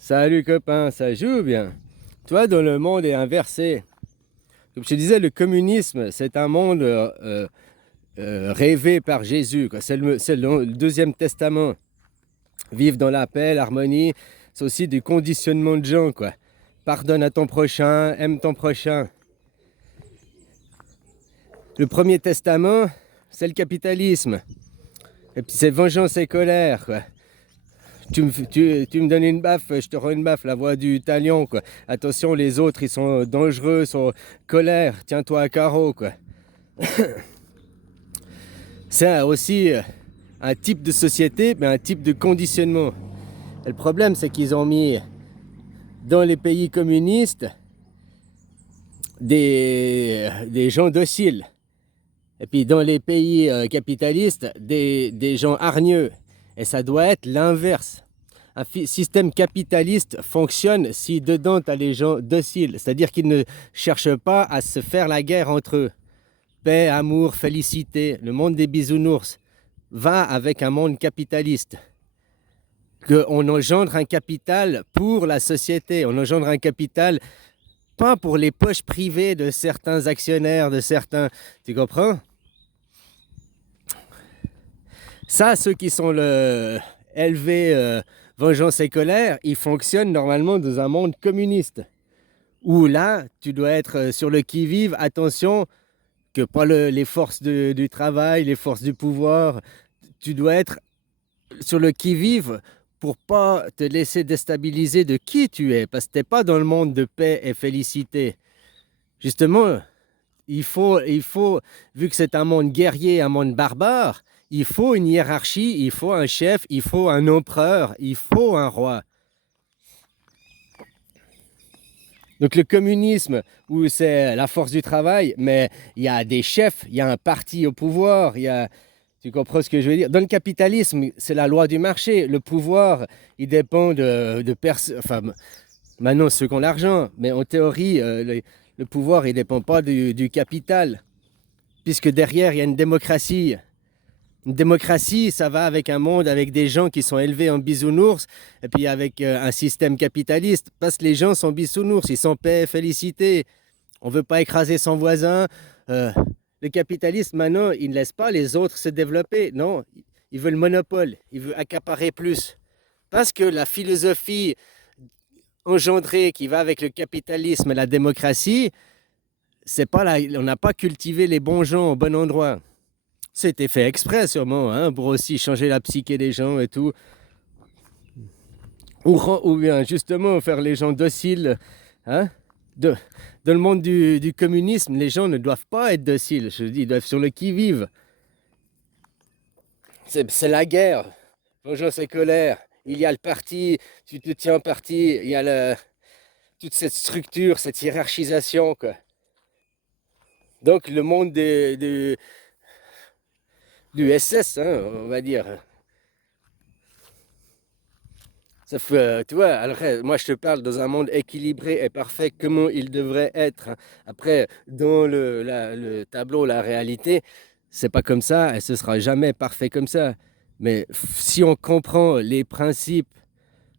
Salut copain, ça joue bien. Toi, dans le monde est inversé. Comme je te disais, le communisme, c'est un monde rêvé par Jésus, quoi. C'est le deuxième testament. Vivre dans la paix, l'harmonie, c'est aussi du conditionnement de gens, quoi. Pardonne à ton prochain, aime ton prochain. Le premier testament, c'est le capitalisme. Et puis c'est vengeance et colère, quoi. Tu me donnes une baffe, je te rends une baffe, la voix du talion, quoi. Attention, les autres, ils sont dangereux, sont colère, tiens-toi à carreau, quoi. C'est aussi un type de société, mais un type de conditionnement. Et le problème, c'est qu'ils ont mis dans les pays communistes des gens dociles. Et puis dans les pays capitalistes, des gens hargneux. Et ça doit être l'inverse. Un système capitaliste fonctionne si dedans tu as les gens dociles. C'est-à-dire qu'ils ne cherchent pas à se faire la guerre entre eux. Paix, amour, félicité. Le monde des bisounours va avec un monde capitaliste. Qu'on engendre un capital pour la société. On engendre un capital pas pour les poches privées de certains actionnaires, de certains... Tu comprends? Ça, ceux qui sont élevés vengeance et colère, ils fonctionnent normalement dans un monde communiste. Où là, tu dois être sur le qui-vive, attention, que pas les forces du travail, les forces du pouvoir, tu dois être sur le qui-vive pour pas te laisser déstabiliser de qui tu es, parce que tu n'es pas dans le monde de paix et félicité. Justement, vu que c'est un monde guerrier, un monde barbare, il faut une hiérarchie, il faut un chef, il faut un empereur, il faut un roi. Donc le communisme, où c'est la force du travail, mais il y a des chefs, il y a un parti au pouvoir, tu comprends ce que je veux dire? Dans le capitalisme, c'est la loi du marché. Le pouvoir, il dépend de personnes. Enfin, maintenant, ceux qui ont l'argent, mais en théorie, le pouvoir, il ne dépend pas du capital, puisque derrière, il y a une démocratie. Une démocratie, ça va avec un monde, avec des gens qui sont élevés en bisounours, et puis avec un système capitaliste, parce que les gens sont bisounours, ils sont paix, félicités. On ne veut pas écraser son voisin. Euh, le capitalisme, maintenant, il ne laisse pas les autres se développer. Non, il veut le monopole, il veut accaparer plus. Parce que la philosophie engendrée qui va avec le capitalisme et la démocratie, c'est pas on n'a pas cultivé les bons gens au bon endroit. C'était fait exprès sûrement, hein, pour aussi changer la psyché des gens et tout. Ou bien justement faire les gens dociles. Hein. De, dans le monde du communisme, les gens ne doivent pas être dociles. Je dis, ils doivent sur le qui-vive. C'est la guerre. Vengeance et colère. Il y a le parti, tu te tiens parti. Il y a toute cette structure, cette hiérarchisation, quoi. Donc le monde du SS, hein, on va dire. Ça fait, tu vois, alors, moi je te parle dans un monde équilibré et parfait, comment il devrait être. Après, dans le tableau, la réalité, c'est pas comme ça et ce sera jamais parfait comme ça. Mais si on comprend les principes,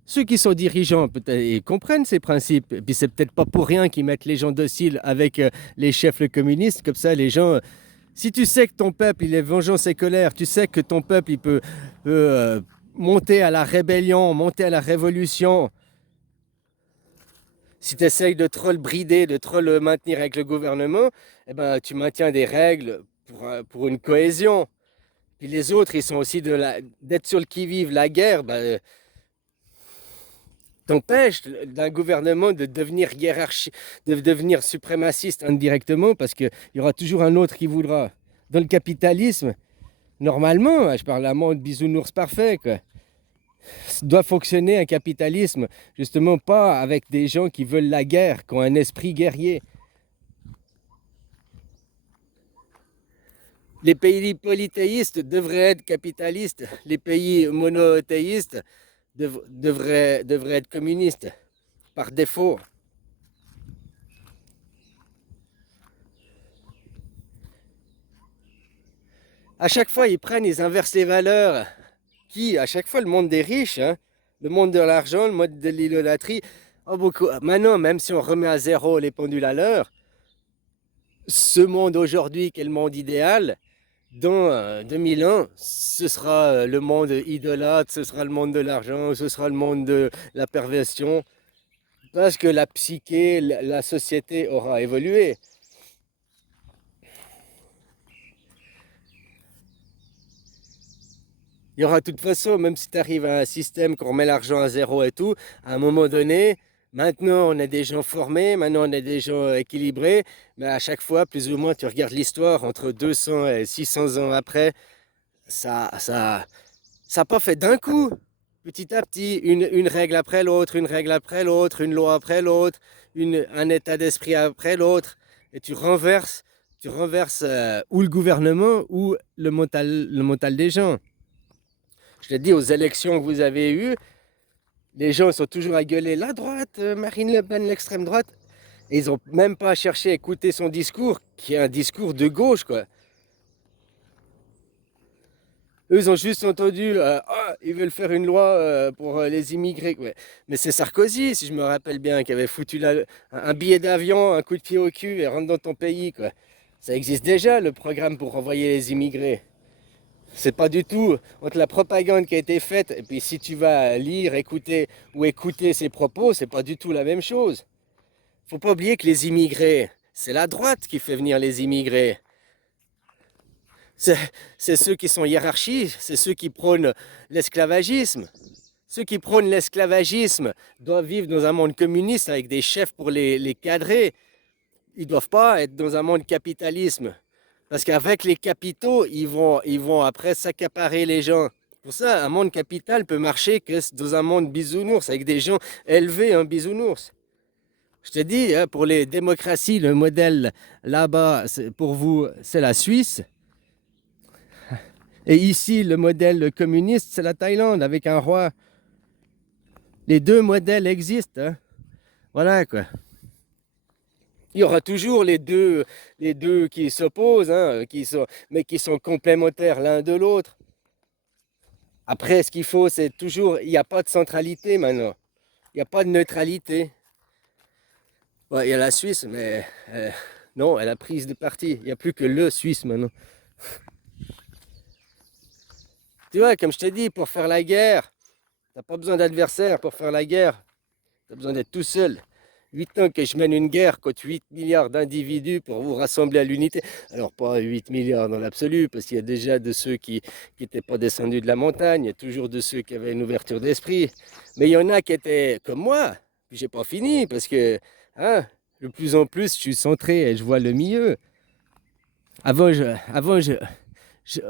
ceux qui sont dirigeants peut-être ils comprennent ces principes. Et puis c'est peut-être pas pour rien qu'ils mettent les gens dociles avec les chefs le communistes. Comme ça, les gens, si tu sais que ton peuple il est vengeance et colère, tu sais que ton peuple il peut monter à la rébellion, monter à la révolution. Si tu essayes de trop le brider, de trop le maintenir avec le gouvernement, eh ben, tu maintiens des règles pour une cohésion. Puis les autres, ils sont aussi d'être sur le qui-vive. La guerre, ben, t'empêche d'un gouvernement de devenir hiérarchie, de devenir suprémaciste indirectement, parce qu'il y aura toujours un autre qui voudra. Dans le capitalisme, normalement, je parle à un monde bisounours parfait, quoi. Doit fonctionner un capitalisme, justement pas avec des gens qui veulent la guerre, qui ont un esprit guerrier. Les pays polythéistes devraient être capitalistes, les pays monothéistes devraient être communistes, par défaut. À chaque fois, ils inversent les valeurs. À chaque fois, le monde des riches, hein, Le monde de l'argent, le monde de l'idolâtrie. Oh, beaucoup. Maintenant, même si on remet à zéro les pendules à l'heure, ce monde aujourd'hui, qui est le monde idéal, dans 2000 ans, ce sera le monde idolâtre, ce sera le monde de l'argent, ce sera le monde de la perversion, parce que la psyché, la société aura évolué. Il y aura de toute façon, même si tu arrives à un système qu'on remet l'argent à zéro et tout, à un moment donné, maintenant on a des gens formés, maintenant on a des gens équilibrés, mais à chaque fois, plus ou moins, tu regardes l'histoire, entre 200 et 600 ans après, ça n'a pas fait d'un coup. Petit à petit, une règle après l'autre, une règle après l'autre, une loi après l'autre, un état d'esprit après l'autre, et tu renverses ou le gouvernement ou le mental des gens. Je te dis, aux élections que vous avez eues, les gens sont toujours à gueuler la droite, Marine Le Pen, l'extrême droite. Et ils n'ont même pas cherché à écouter son discours, qui est un discours de gauche, quoi. Eux, ils ont juste entendu, ah, ils veulent faire une loi pour les immigrés. Ouais. Mais c'est Sarkozy, si je me rappelle bien, qui avait foutu un billet d'avion, un coup de pied au cul et rentre dans ton pays, quoi. Ça existe déjà, le programme pour renvoyer les immigrés. C'est pas du tout entre la propagande qui a été faite et puis si tu vas lire, écouter ou écouter ses propos, c'est pas du tout la même chose. Faut pas oublier que les immigrés, c'est la droite qui fait venir les immigrés. C'est ceux qui sont hiérarchiques, c'est ceux qui prônent l'esclavagisme. Ceux qui prônent l'esclavagisme doivent vivre dans un monde communiste avec des chefs pour les cadrer. Ils ne doivent pas être dans un monde capitalisme. Parce qu'avec les capitaux, ils vont après s'accaparer les gens. Pour ça, un monde capital peut marcher que dans un monde bisounours, avec des gens élevés en bisounours. Je te dis, hein, pour les démocraties, le modèle là-bas, pour vous, c'est la Suisse. Et ici, le modèle communiste, c'est la Thaïlande, avec un roi. Les deux modèles existent. Hein. Voilà quoi. Il y aura toujours les deux qui s'opposent, hein, mais qui sont complémentaires l'un de l'autre. Après, ce qu'il faut, c'est toujours, il n'y a pas de centralité maintenant. Il n'y a pas de neutralité. Ouais, il y a la Suisse, mais non, elle a prise de parti. Il n'y a plus que le Suisse maintenant. Tu vois, comme je t'ai dit, pour faire la guerre, tu n'as pas besoin d'adversaire pour faire la guerre. Tu as besoin d'être tout seul. 8 ans que je mène une guerre contre 8 milliards d'individus pour vous rassembler à l'unité. Alors pas 8 milliards dans l'absolu, parce qu'il y a déjà de ceux qui n'étaient pas descendus de la montagne, il y a toujours de ceux qui avaient une ouverture d'esprit. Mais il y en a qui étaient comme moi. Puis j'ai pas fini, parce que hein, de plus en plus, je suis centré et je vois le milieu.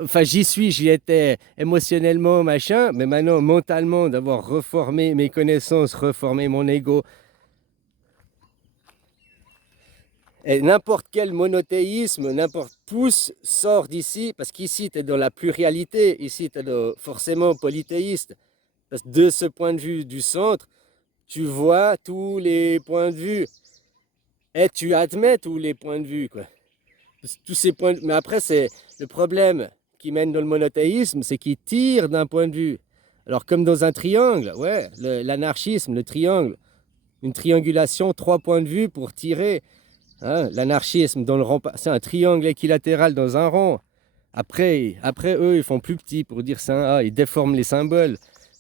Enfin, j'y étais émotionnellement, machin, mais maintenant, mentalement, d'avoir reformé mes connaissances, reformé mon ego. Et n'importe quel monothéisme, n'importe pouce sort d'ici, parce qu'ici, tu es dans la pluralité, ici, tu es forcément polythéiste. Parce que de ce point de vue du centre, tu vois tous les points de vue et tu admets tous les points de vue, quoi. Tous ces points Mais après, c'est le problème qui mène dans le monothéisme, c'est qu'il tire d'un point de vue. Alors, comme dans un triangle, ouais, l'anarchisme, le triangle, une triangulation, 3 points de vue pour tirer. Hein, l'anarchisme, c'est un triangle équilatéral dans un rond. Après, eux, ils font plus petit pour dire ça. Ah, ils déforment les symboles.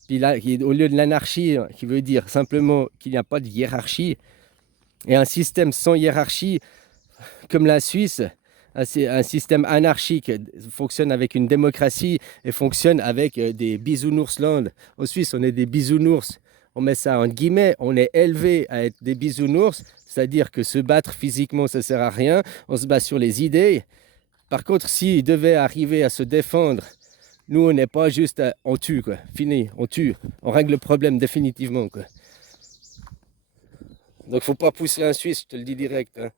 Puis là, au lieu de l'anarchie, qui veut dire simplement qu'il n'y a pas de hiérarchie, et un système sans hiérarchie, comme la Suisse, un système anarchique fonctionne avec une démocratie et fonctionne avec des bisounourslandes. En Suisse, on est des bisounours. On met ça en guillemets, on est élevé à être des bisounours, c'est-à-dire que se battre physiquement, ça ne sert à rien. On se bat sur les idées. Par contre, s'il devait arriver à se défendre, nous, on n'est pas juste on tue, quoi. Fini, on tue. On règle le problème définitivement, quoi. Donc, faut pas pousser un Suisse, je te le dis direct. Hein.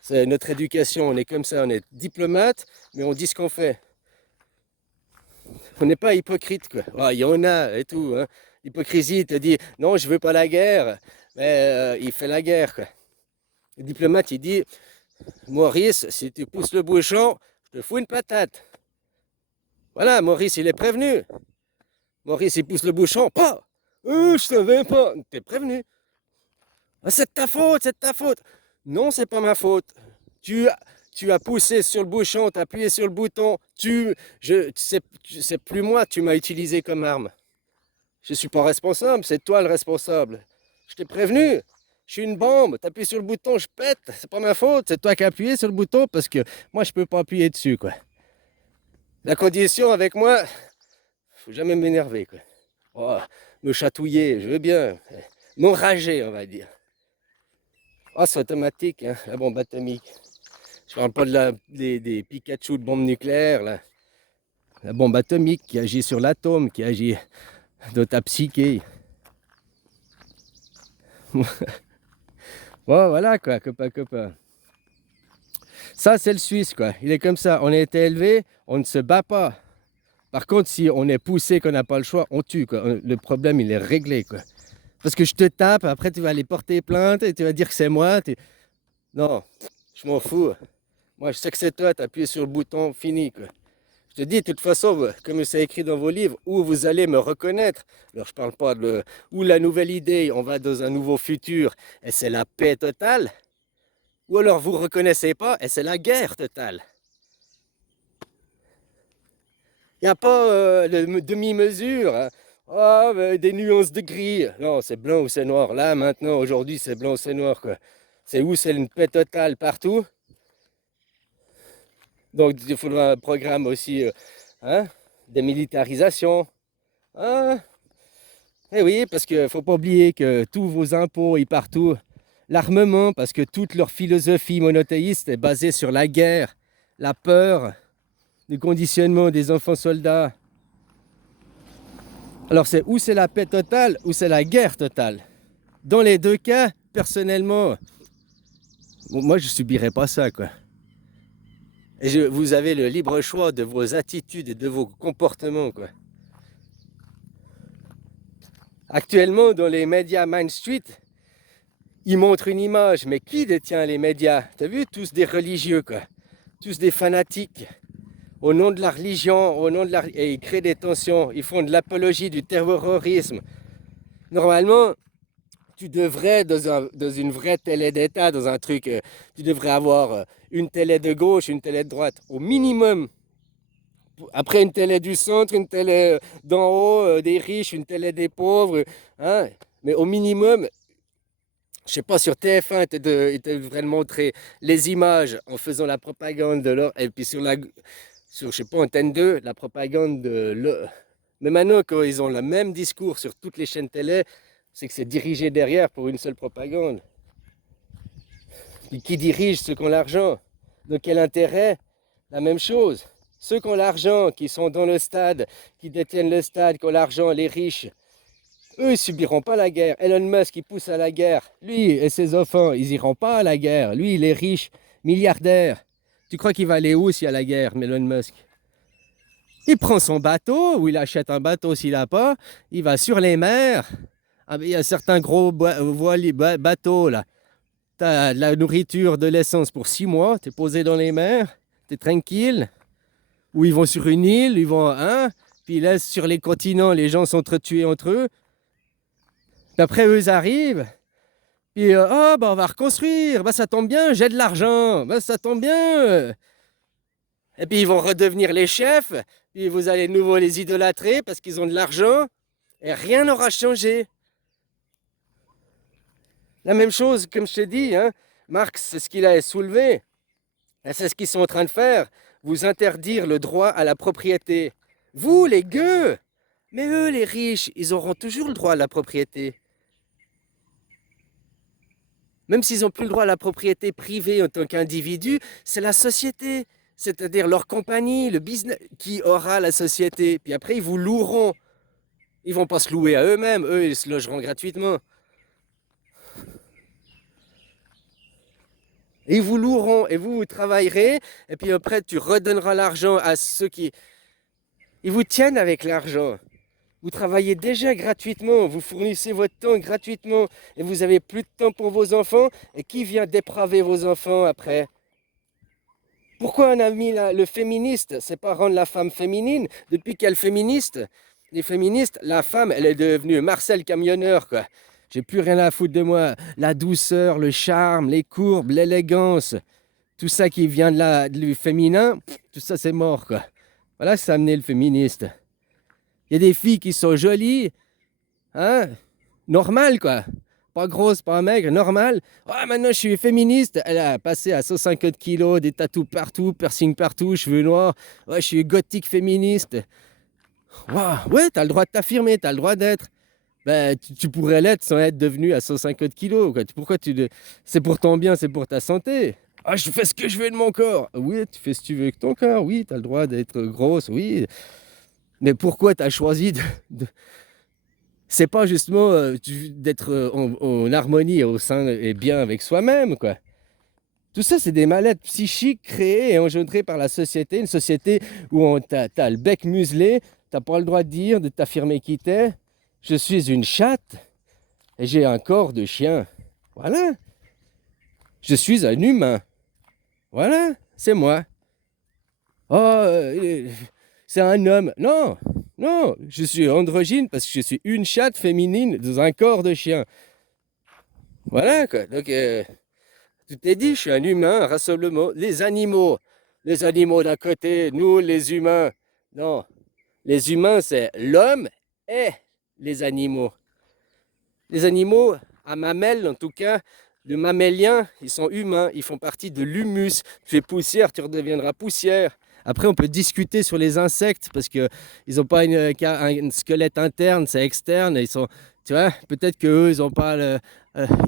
C'est notre éducation, on est comme ça, on est diplomate, mais on dit ce qu'on fait. On n'est pas hypocrite, quoi. Il y en a et tout. Hein. L'hypocrisie, il te dit, non, je veux pas la guerre, mais il fait la guerre, quoi. Le diplomate, il dit, Maurice, si tu pousses le bouchon, je te fous une patate. Voilà, Maurice, il est prévenu. Maurice, il pousse le bouchon, pas. Je savais pas. T'es prévenu. Ah, c'est de ta faute, c'est de ta faute. Non, c'est pas ma faute. Tu, tu as poussé sur le bouchon, tu as appuyé sur le bouton. C'est plus moi, tu m'as utilisé comme arme. Je suis pas responsable, c'est toi le responsable. Je t'ai prévenu. Je suis une bombe, t'appuies sur le bouton, je pète. C'est pas ma faute, c'est toi qui as appuyé sur le bouton parce que moi je peux pas appuyer dessus quoi. La condition avec moi, faut jamais m'énerver quoi. Oh, me chatouiller, je veux bien. M'enrager, on va dire. Oh, c'est automatique, hein, la bombe atomique. Je parle pas des Pikachu de bombes nucléaires, là. La bombe atomique qui agit sur l'atome, qui agit dans ta psyché. Bon, voilà quoi, copain, copain. Ça, c'est le Suisse, quoi. Il est comme ça. On a été élevé, on ne se bat pas. Par contre, si on est poussé, qu'on n'a pas le choix, on tue, quoi. Le problème, il est réglé, quoi. Parce que je te tape, après, tu vas aller porter plainte et tu vas dire que c'est moi. Non, je m'en fous. Moi, je sais que c'est toi, tu as appuyé sur le bouton, fini, quoi. Je te dis, de toute façon, comme c'est écrit dans vos livres, où vous allez me reconnaître. Alors, je parle pas de où la nouvelle idée, on va dans un nouveau futur et c'est la paix totale. Ou alors vous ne reconnaissez pas et c'est la guerre totale. Il n'y a pas de demi-mesure, hein. Ah, des nuances de gris. Non, c'est blanc ou c'est noir. Là, maintenant, aujourd'hui, c'est blanc ou c'est noir, quoi. C'est où c'est une paix totale partout. Donc, il faudra un programme aussi, hein, démilitarisation. Hein. Eh oui, parce qu'il ne faut pas oublier que tous vos impôts, ils partent où? L'armement, parce que toute leur philosophie monothéiste est basée sur la guerre, la peur, le conditionnement des enfants soldats. Alors c'est où c'est la paix totale ou c'est la guerre totale. Dans les deux cas, personnellement, moi je subirais pas ça quoi. Et vous avez le libre choix de vos attitudes et de vos comportements quoi. Actuellement dans les médias Main Street, ils montrent une image, mais qui détient les médias? T'as vu? Tous des religieux quoi, tous des fanatiques. Au nom de la religion, et ils créent des tensions, ils font de l'apologie du terrorisme. Normalement, tu devrais, dans une vraie télé d'État, dans un truc, tu devrais avoir une télé de gauche, une télé de droite, au minimum. Après, une télé du centre, une télé d'en haut, des riches, une télé des pauvres. Hein. Mais au minimum, je sais pas, sur TF1, ils devraient montrer les images en faisant la propagande de leur. Et puis sur je sais pas, Antenne 2, la propagande de leur. Mais maintenant, quand ils ont le même discours sur toutes les chaînes télé, c'est que c'est dirigé derrière pour une seule propagande. Et qui dirige ceux qui ont l'argent? Donc quel intérêt? La même chose. Ceux qui ont l'argent, qui sont dans le stade, qui détiennent le stade, qui ont l'argent, les riches, eux, ils subiront pas la guerre. Elon Musk, il pousse à la guerre. Lui et ses enfants, ils iront pas à la guerre. Lui, il est riche, milliardaire. Tu crois qu'il va aller où s'il y a la guerre, Elon Musk? Il prend son bateau, ou il achète un bateau s'il n'a pas, il va sur les mers. Ah, il y a certains gros bateaux là. Tu as de la nourriture, de l'essence pour 6 mois, tu es posé dans les mers, tu es tranquille. Ou ils vont sur une île, ils vont, hein, puis là, sur les continents, les gens sont entretués entre eux. Puis après, eux, ils arrivent, puis oh, bah, on va reconstruire, bah, ça tombe bien, j'ai de l'argent, bah, ça tombe bien. Et puis ils vont redevenir les chefs, puis vous allez de nouveau les idolâtrer parce qu'ils ont de l'argent, et rien n'aura changé. La même chose, comme je te dis, hein, Marx, c'est ce qu'il a soulevé, et c'est ce qu'ils sont en train de faire, vous interdire le droit à la propriété. Vous, les gueux, mais eux, les riches, ils auront toujours le droit à la propriété. Même s'ils n'ont plus le droit à la propriété privée en tant qu'individu, c'est la société, c'est-à-dire leur compagnie, le business, qui aura la société. Puis après, ils vous loueront. Ils ne vont pas se louer à eux-mêmes, eux, ils se logeront gratuitement. Et ils vous loueront, et vous travaillerez, et puis après, tu redonneras l'argent à ceux qui... Ils vous tiennent avec l'argent. Vous travaillez déjà gratuitement, vous fournissez votre temps gratuitement, et vous n'avez plus de temps pour vos enfants, et qui vient dépraver vos enfants après? Pourquoi on a mis le féministe? C'est pas rendre la femme féminine. Depuis qu'elle est féministe, Les féministes, la femme, elle est devenue Marcel camionneur, quoi. J'ai plus rien à foutre de moi. La douceur, le charme, les courbes, l'élégance, tout ça qui vient du féminin, tout ça c'est mort, quoi. Voilà, ça a amené le féministe. Il y a des filles qui sont jolies, hein, normales, quoi. Pas grosses, pas maigres, normales. Ah, maintenant je suis féministe. Elle a passé à 150 kilos, des tatous partout, piercing partout, cheveux noirs. Ouais, je suis gothique féministe. Waouh, ouais, t'as le droit de t'affirmer, t'as le droit d'être. Ben, tu pourrais l'être sans être devenu à 150 kilos, quoi. Pourquoi c'est pour ton bien, c'est pour ta santé. Ah, je fais ce que je veux de mon corps. Oui, tu fais ce que tu veux avec ton corps. Oui, tu as le droit d'être grosse. Oui. Mais pourquoi tu as choisi de... C'est pas justement d'être en harmonie au sein et bien avec soi-même, quoi. Tout ça, c'est des maladies psychiques créées et engendrées par la société. Une société où t'as le bec muselé, t'as pas le droit de dire, de t'affirmer qui t'es. Je suis une chatte et j'ai un corps de chien. Voilà. Je suis un humain. Voilà, c'est moi. Oh, c'est un homme. Non, non, je suis androgyne parce que je suis une chatte féminine dans un corps de chien. Voilà, quoi. Donc, tu t'es dit, je suis un humain, rassemblement. Les animaux d'un côté, nous, les humains. Non, les humains, c'est l'homme et les animaux. Les animaux, à mamelles en tout cas, les mammaliens, ils sont humains, ils font partie de l'humus. Tu es poussière, tu redeviendras poussière. Après, on peut discuter sur les insectes parce qu'ils n'ont pas un squelette interne, c'est externe. Ils sont, tu vois, peut-être qu'eux, ils ont pas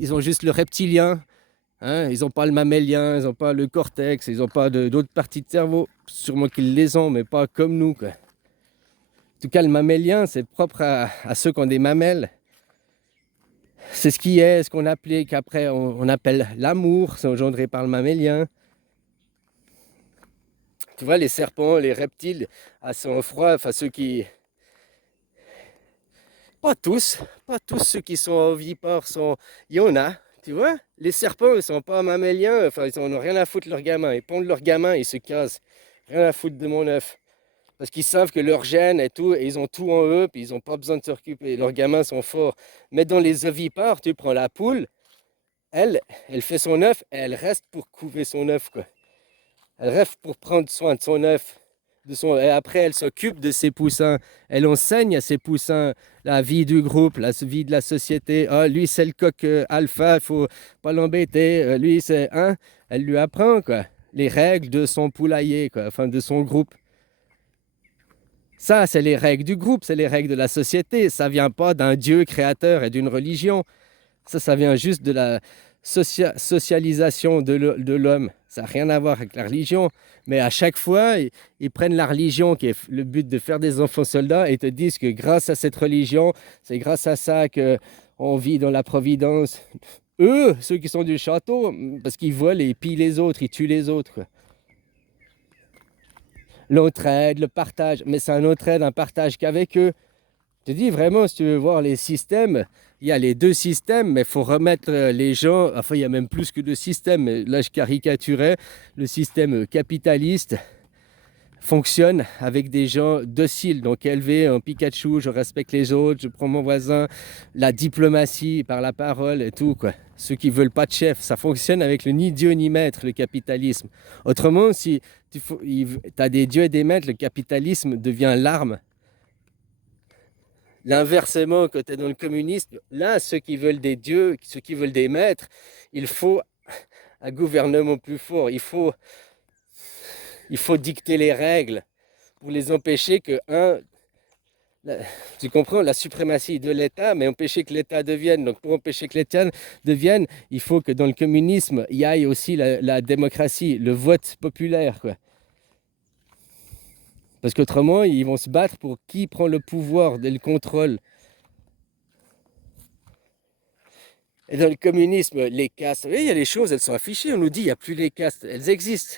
ils ont juste le reptilien. Hein, ils n'ont pas le mammélien, ils n'ont pas le cortex, ils n'ont pas d'autres parties de cerveau. Sûrement qu'ils les ont, mais pas comme nous, quoi. En tout cas, le mammélien, c'est propre à ceux qui ont des mamelles. C'est ce qu'on appelait, qu'après on appelle l'amour, c'est engendré par le mammélien. Tu vois, les serpents, les reptiles, à sang froid, enfin ceux qui... Pas tous ceux qui sont ovipares sont... Il y en a, tu vois. Les serpents, ils sont pas mamméliens, enfin ils n'ont rien à foutre de leurs gamins. Ils pondent leurs gamins, ils se cassent. Rien à foutre de mon œuf. Parce qu'ils savent que leur gène et tout, et ils ont tout en eux, puis ils n'ont pas besoin de s'occuper. Leurs gamins sont forts. Mais dans les ovipares, tu prends la poule, elle fait son œuf et elle reste pour couver son œuf, quoi. Elle reste pour prendre soin de son œuf. Et après, elle s'occupe de ses poussins. Elle enseigne à ses poussins la vie du groupe, la vie de la société. Ah, lui, c'est le coq alpha, il faut pas l'embêter. Lui, c'est un. Elle lui apprend, quoi, les règles de son poulailler, quoi, enfin de son groupe. Ça, c'est les règles du groupe, c'est les règles de la société. Ça vient pas d'un Dieu créateur et d'une religion. Ça vient juste de la socialisation de l'homme. Ça n'a rien à voir avec la religion. Mais à chaque fois, ils prennent la religion qui est le but de faire des enfants soldats et te disent que grâce à cette religion, c'est grâce à ça qu'on vit dans la providence. Eux, ceux qui sont du château, parce qu'ils volent et ils pillent les autres, ils tuent les autres, quoi. L'entraide, le partage, mais c'est un entraide, un partage qu'avec eux. Je te dis vraiment, si tu veux voir les systèmes, il y a les deux systèmes, mais il faut remettre les gens, enfin il y a même plus que deux systèmes, mais là je caricaturais, le système capitaliste fonctionne avec des gens dociles, donc élevés en Pikachu, je respecte les autres, je prends mon voisin, la diplomatie par la parole et tout, quoi. Ceux qui veulent pas de chef, ça fonctionne avec le ni Dieu ni maître, le capitalisme. Autrement, si tu as des dieux et des maîtres, le capitalisme devient l'arme. L'inversement, quand tu es dans le communisme, là, ceux qui veulent des dieux, ceux qui veulent des maîtres, il faut un gouvernement plus fort. Il faut dicter les règles pour les empêcher que, tu comprends, la suprématie de l'État, mais empêcher que l'État devienne. Donc, pour empêcher que l'État devienne, il faut que dans le communisme, il y ait aussi la démocratie, le vote populaire, quoi. Parce qu'autrement, ils vont se battre pour qui prend le pouvoir et le contrôle. Et dans le communisme, les castes, oui, il y a les choses, elles sont affichées. On nous dit, il n'y a plus les castes, elles existent.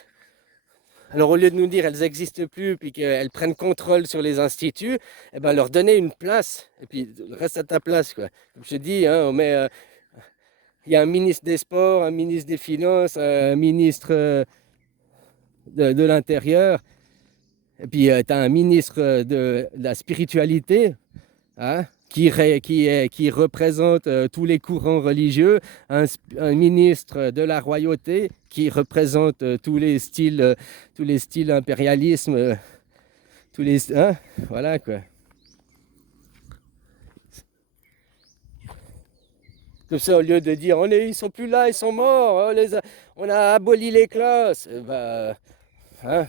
Alors au lieu de nous dire elles n'existent plus, puis qu'elles prennent contrôle sur les instituts, eh ben, leur donner une place, et puis reste à ta place, quoi. Comme je te dis, hein, il y a un ministre des Sports, un ministre des Finances, un ministre de l'Intérieur, et puis tu as un ministre de la spiritualité. hein, qui représente tous les courants religieux, un ministre de la royauté qui représente tous les styles impérialisme, tous les, hein, voilà quoi. Comme ça, au lieu de dire ils sont plus là, ils sont morts, on a aboli les classes, hein,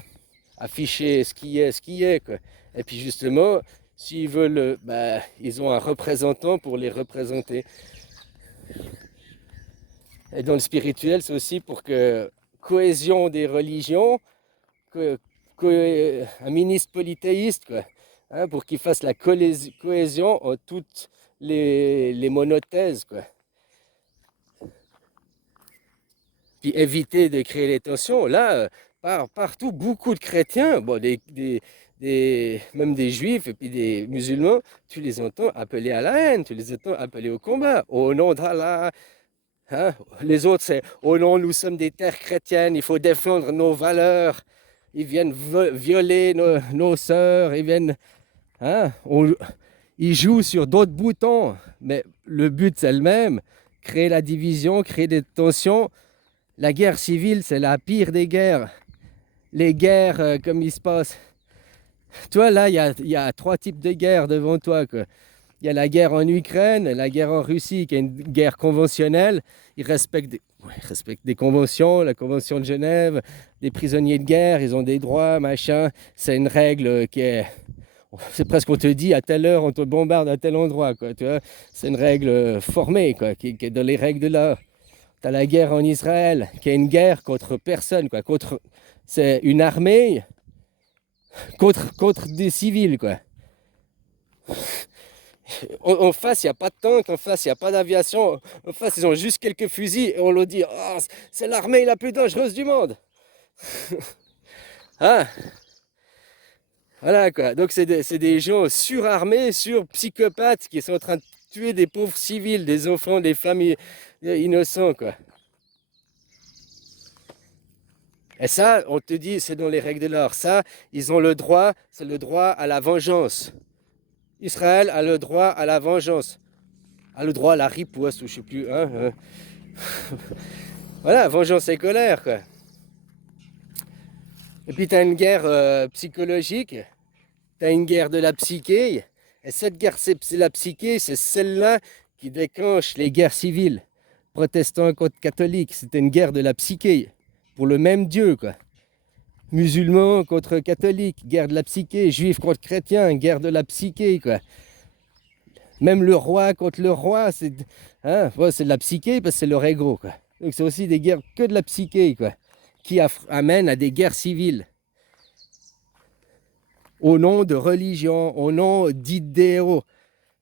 afficher ce qui est, quoi. Et puis justement, s'ils veulent, ils ont un représentant pour les représenter. Et dans le spirituel, c'est aussi pour que cohésion des religions, que, un ministre polythéiste, quoi, hein, pour qu'il fasse la cohésion en toutes les monothèses, quoi. Puis éviter de créer les tensions. Là, partout, beaucoup de chrétiens, bon, même des juifs et puis des musulmans, tu les entends appeler à la haine, tu les entends appeler au combat, au nom d'Allah. Hein? Les autres, c'est au nom, nous sommes des terres chrétiennes, il faut défendre nos valeurs. Ils viennent violer nos sœurs, ils viennent. Hein? Ils jouent sur d'autres boutons, mais le but, c'est le même, créer la division, créer des tensions. La guerre civile, c'est la pire des guerres. Les guerres comme il se passe. Toi, là, il y a trois types de guerres devant toi, quoi. Il y a la guerre en Ukraine, la guerre en Russie, qui est une guerre conventionnelle. Ils respectent ils respectent des conventions, la convention de Genève, des prisonniers de guerre, ils ont des droits, machin. C'est une règle qui est... C'est presque on te dit à telle heure, on te bombarde à tel endroit, quoi. Tu vois, c'est une règle formée, quoi, qui est dans les règles de l'art. Tu as la guerre en Israël, qui est une guerre contre personne, quoi. C'est une armée contre des civils, quoi. En face, il n'y a pas de tank, en face, il n'y a pas d'aviation. En face, ils ont juste quelques fusils et on leur dit oh, c'est l'armée la plus dangereuse du monde. Ah, voilà quoi. Donc, c'est des gens surarmés, psychopathes qui sont en train de tuer des pauvres civils, des enfants, des familles innocents, quoi. Et ça, on te dit, c'est dans les règles de l'art. Ça, ils ont le droit, c'est le droit à la vengeance. Israël a le droit à la vengeance. A le droit à la riposte, ou je sais plus. Hein. Voilà, vengeance et colère, quoi. Et puis, tu as une guerre psychologique. Tu as une guerre de la psyché. Et cette guerre, c'est la psyché, c'est celle-là qui déclenche les guerres civiles. Protestants contre catholiques, c'était une guerre de la psyché. Pour le même Dieu, quoi. Musulmans contre catholiques, guerre de la psyché. Juifs contre chrétiens, guerre de la psyché, quoi. Même le roi contre le roi, c'est de la psyché parce que c'est leur ego, quoi. Donc c'est aussi des guerres que de la psyché, quoi, qui amènent à des guerres civiles. Au nom de religion, au nom d'idéaux.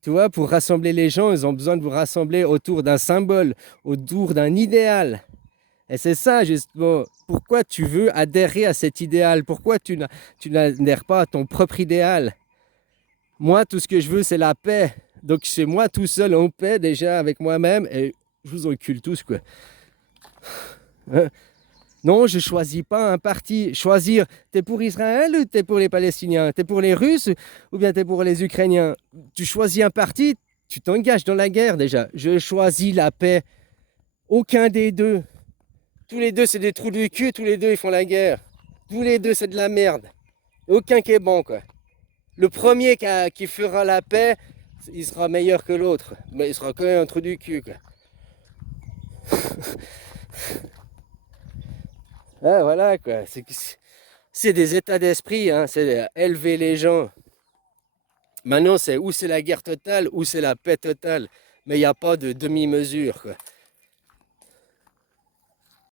Tu vois, pour rassembler les gens, ils ont besoin de vous rassembler autour d'un symbole, autour d'un idéal. Et c'est ça, justement, pourquoi tu veux adhérer à cet idéal? Pourquoi tu n'adhères pas à ton propre idéal? Moi, tout ce que je veux, c'est la paix. Donc, c'est moi tout seul en paix, déjà, avec moi-même, et je vous encule tous, quoi. Hein? Non, je ne choisis pas un parti. Choisir, t'es pour Israël ou t'es pour les Palestiniens? T'es pour les Russes ou bien t'es pour les Ukrainiens? Tu choisis un parti, tu t'engages dans la guerre, déjà. Je choisis la paix. Aucun des deux. Tous les deux, c'est des trous de cul, tous les deux, ils font la guerre. Tous les deux, c'est de la merde. Aucun qui est bon, quoi. Le premier qui fera la paix, il sera meilleur que l'autre. Mais il sera quand même un trou du cul, quoi. Ah, voilà, quoi. C'est des états d'esprit, hein. C'est élever les gens. Maintenant, c'est ou c'est la guerre totale ou c'est la paix totale. Mais il n'y a pas de demi-mesure, quoi.